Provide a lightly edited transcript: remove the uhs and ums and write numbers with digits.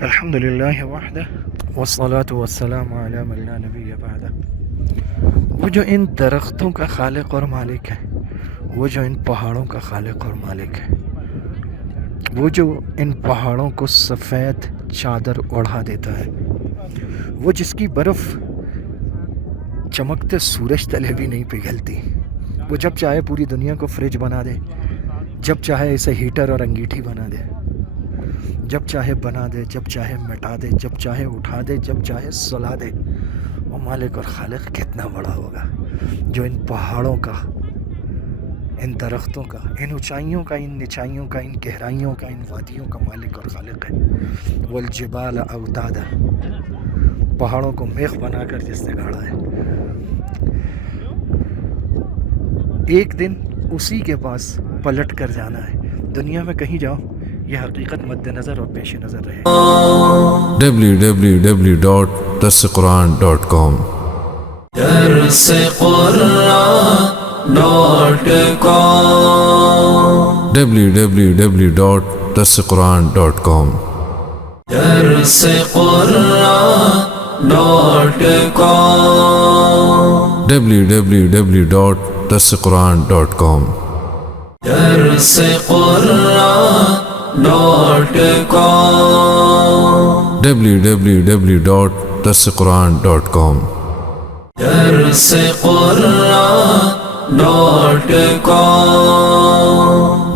الحمدللہ وحدہ والصلاة والسلام علی من لا نبی بعدہ۔ وہ جو ان درختوں کا خالق اور مالک ہے، وہ جو ان پہاڑوں کا خالق اور مالک ہے، وہ جو ان پہاڑوں کو سفید چادر اوڑھا دیتا ہے، وہ جس کی برف چمکتے سورج تلے بھی نہیں پگھلتی، وہ جب چاہے پوری دنیا کو فریج بنا دے، جب چاہے اسے ہیٹر اور انگیٹھی بنا دے، جب چاہے بنا دے، جب چاہے مٹا دے، جب چاہے اٹھا دے، جب چاہے سلا دے، وہ مالک اور خالق کتنا بڑا ہوگا جو ان پہاڑوں کا، ان درختوں کا، ان اونچائیوں کا، ان نچائیوں کا، ان گہرائیوں کا، ان وادیوں کا مالک اور خالق ہے۔ والجبال اوتادا، پہاڑوں کو میخ بنا کر جس نے گاڑا ہے، ایک دن اسی کے پاس پلٹ کر جانا ہے۔ دنیا میں کہیں جاؤ، یہ حقیقت مد نظر اور پیش نظر رہے۔ www.darsequran.com darsequran.com www.darsequran.com darsequran.com www.darsequran.com darsequran.com www.darsequran.com darsequran.com